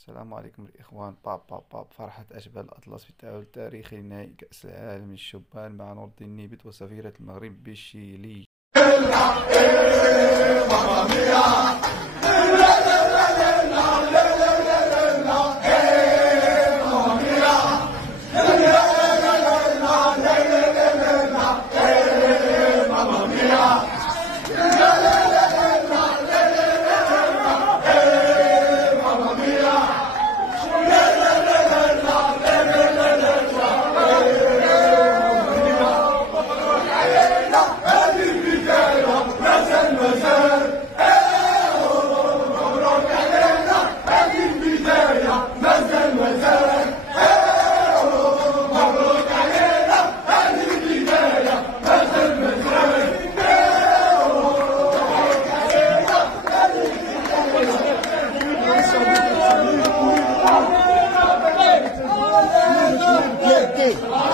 السلام عليكم الإخوان. باب فرحة أشبال الأطلس في التأهل التاريخي لنهائي كأس العالم للشبان مع نور الدين نيبت وسفيرة المغرب بشيلي. Okay.